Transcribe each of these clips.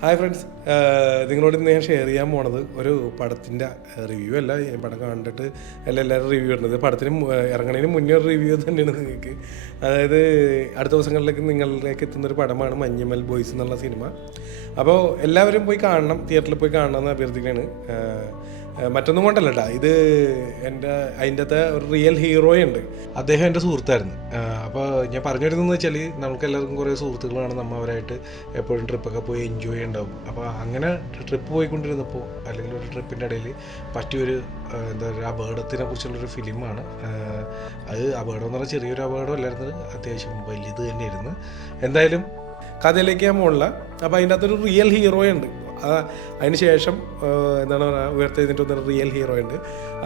Hi friends, നിങ്ങളോട് ഇന്ന് ഞാൻ ഷെയർ ചെയ്യാൻ പോണത് ഒരു പടത്തിൻ്റെ റിവ്യൂ അല്ല. ഈ പടം കണ്ടിട്ട് എല്ലാവരും റിവ്യൂ ഇടുന്നത് പടത്തിന് ഇറങ്ങുന്നതിന് മുന്നേ ഒരു റിവ്യൂ തന്നെയാണ് നിങ്ങൾക്ക്. അതായത് അടുത്ത ദിവസങ്ങളിലേക്ക് നിങ്ങളിലേക്ക് എത്തുന്നൊരു പടമാണ് മഞ്ഞുമൽ ബോയ്സ് എന്നുള്ള സിനിമ. അപ്പോൾ എല്ലാവരും പോയി കാണണം, തിയേറ്ററിൽ പോയി കാണണമെന്ന് അഭ്യർത്ഥിക്കുകയാണ്. മറ്റൊന്നും കൊണ്ടല്ല കേട്ടോ, ഇത് അതിൻ്റെ അകത്ത് ഒരു റിയൽ ഹീറോയുണ്ട്. അദ്ദേഹം എൻ്റെ സുഹൃത്തായിരുന്നു. അപ്പോൾ ഞാൻ പറഞ്ഞു വരുന്നതെന്ന് വെച്ചാൽ നമുക്ക് എല്ലാവർക്കും കുറേ സുഹൃത്തുക്കളാണ്, നമ്മൾ അവരായിട്ട് എപ്പോഴും ട്രിപ്പൊക്കെ പോയി എൻജോയ് ഉണ്ടാവും. അപ്പോൾ അങ്ങനെ ട്രിപ്പ് പോയിക്കൊണ്ടിരുന്നപ്പോൾ അല്ലെങ്കിൽ ഒരു ട്രിപ്പിൻ്റെ ഇടയിൽ പറ്റിയൊരു എന്താ പറയുക അപകടത്തിനെ കുറിച്ചുള്ളൊരു ഫിലിമാണ്. അത് അപകടം എന്ന് പറഞ്ഞാൽ ചെറിയൊരു അപകടം അല്ലായിരുന്നത്, അത്യാവശ്യം വലിയത് തന്നെയായിരുന്നു. എന്തായാലും കഥയിലേക്ക് ഞാൻ പോണില്ല. അപ്പോൾ അതിൻ്റെ അകത്തൊരു റിയൽ ഹീറോയുണ്ട്. അതിന് ശേഷം എന്താണ് പറയുക, ഉയർത്തെഴുന്നേറ്റ് വന്നൊരു റിയൽ ഹീറോയുണ്ട്.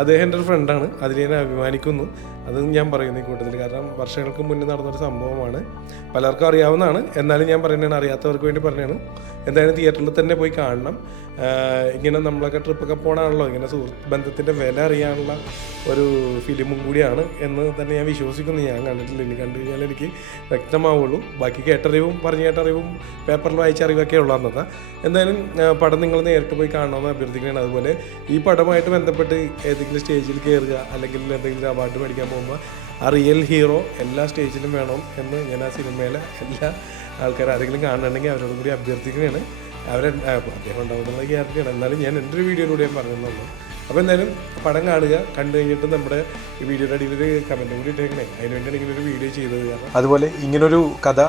അദ്ദേഹം എൻ്റെ ഒരു ഫ്രണ്ടാണ്, അതിൽ ഞാൻ അഭിമാനിക്കുന്നു. അതും ഞാൻ പറയുന്നു ഈ കൂട്ടത്തിൽ, കാരണം വർഷങ്ങൾക്ക് മുന്നേ നടന്നൊരു സംഭവമാണ്, പലർക്കും അറിയാവുന്നതാണ്. എന്നാലും ഞാൻ പറയുന്നതാണ്, അറിയാത്തവർക്ക് വേണ്ടി പറഞ്ഞതാണ്. എന്തായാലും തിയേറ്ററിൽ തന്നെ പോയി കാണണം. ഇങ്ങനെ നമ്മളൊക്കെ ട്രിപ്പൊക്കെ പോകണമാണല്ലോ, ഇങ്ങനെ സുഹൃത്ത് ബന്ധത്തിൻ്റെ വില അറിയാനുള്ള ഒരു ഫിലിമും കൂടിയാണ് എന്ന് തന്നെ ഞാൻ വിശ്വസിക്കുന്നു. ഞാൻ കണ്ടിട്ടില്ല, ഇനി കണ്ടു കഴിഞ്ഞാൽ എനിക്ക് വ്യക്തമാവുള്ളൂ. ബാക്കി കേട്ടറിവും പറഞ്ഞു കേട്ടറിവും പേപ്പറിൽ വായിച്ച അറിവൊക്കെ ഉള്ളതെന്നതാണ്. എന്തായാലും പടം നിങ്ങൾ നേരിട്ട് പോയി കാണണമെന്ന് അഭ്യർത്ഥിക്കുകയാണ്. അതുപോലെ ഈ പടമായിട്ട് ബന്ധപ്പെട്ട് ഏതെങ്കിലും സ്റ്റേജിൽ കയറുക അല്ലെങ്കിൽ എന്തെങ്കിലും അവാർഡ് മേടിക്കാൻ പോകുമ്പോൾ ആ റിയൽ ഹീറോ എല്ലാ സ്റ്റേജിലും വേണം എന്ന് ഞാൻ ആ സിനിമയിലെ എല്ലാ ആൾക്കാർ ആരെങ്കിലും കാണണമെങ്കിൽ അവരോടും കൂടി അഭ്യർത്ഥിക്കുകയാണ്. അദ്ദേഹം ഉണ്ടാവുന്നുള്ള ഗ്യാരണ്ടിയാണ്. എന്നാലും ഞാൻ എൻ്റെ ഒരു വീഡിയോയിലൂടെ ഞാൻ പറഞ്ഞെന്നുള്ളൂ. അപ്പോൾ എന്തായാലും പടം കാണുക, കണ്ടു കഴിഞ്ഞിട്ട് നമ്മുടെ ഈ വീഡിയോയുടെ അടിയിൽ ഒരു കമൻറ്റും കൂടി ഇട്ടേക്കണേ. അതിന് വേണ്ടിയാണ് ഇങ്ങനൊരു വീഡിയോ ചെയ്തത്. കാരണം അതുപോലെ ഇങ്ങനൊരു കഥ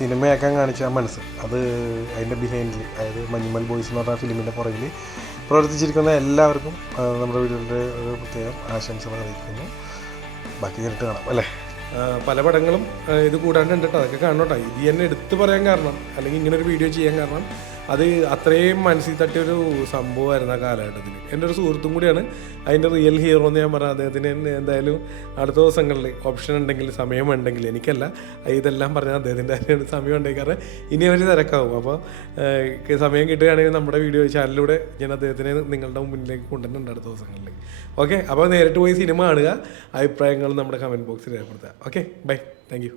സിനിമയാക്കാൻ കാണിച്ച മനസ്സ്, അത് അതിൻ്റെ ബിഹൈൻഡിൽ, അതായത് മഞ്ഞുമൽ ബോയ്സ് എന്ന് പറഞ്ഞ ഫിലിമിൻ്റെ പുറകിൽ പ്രവർത്തിച്ചിരിക്കുന്ന എല്ലാവർക്കും നമ്മുടെ വീഡിയോയുടെ ഒരു പ്രത്യേകം ആശംസകൾ അറിയിക്കുന്നു. ബാക്കി നേരിട്ട് കാണാം അല്ലേ. പല പടങ്ങളും ഇത് കൂടാണ്ട് ഉണ്ട് കേട്ടോ, അതൊക്കെ കാണണം. ഇത് എന്നെ എടുത്ത് പറയാൻ കാരണം, അല്ലെങ്കിൽ ഇങ്ങനൊരു വീഡിയോ ചെയ്യാൻ കാരണം, അത് അത്രയും മനസ്സിൽ തട്ടിയൊരു സംഭവമായിരുന്നു ആ കാലഘട്ടത്തിൽ. എൻ്റെ ഒരു സുഹൃത്തും കൂടിയാണ് അതിൻ്റെ റിയൽ ഹീറോ എന്ന് ഞാൻ പറഞ്ഞത്. അദ്ദേഹത്തിന് എന്തായാലും അടുത്ത ദിവസങ്ങളിൽ ഓപ്ഷൻ ഉണ്ടെങ്കിൽ, സമയമുണ്ടെങ്കിൽ, എനിക്കല്ല ഇതെല്ലാം പറഞ്ഞാൽ അദ്ദേഹത്തിൻ്റെ കാര്യമാണ്, സമയം ഉണ്ടെങ്കിൽ. കാരണം ഇനി അവർ തിരക്കാവും. അപ്പോൾ സമയം കിട്ടുകയാണെങ്കിൽ നമ്മുടെ വീഡിയോ ചാനലിലൂടെ ഞാൻ അദ്ദേഹത്തിനെ നിങ്ങളുടെ മുന്നിലേക്ക് കൊണ്ടുവരുന്നുണ്ട് അടുത്ത ദിവസങ്ങളിൽ. ഓക്കെ, അപ്പോൾ നേരിട്ട് പോയി സിനിമ കാണുക, അഭിപ്രായങ്ങൾ നമ്മുടെ കമൻറ്റ് ബോക്സിൽ രേഖപ്പെടുത്തുക. Okay, bye, thank U.